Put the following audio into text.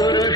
ಗುರು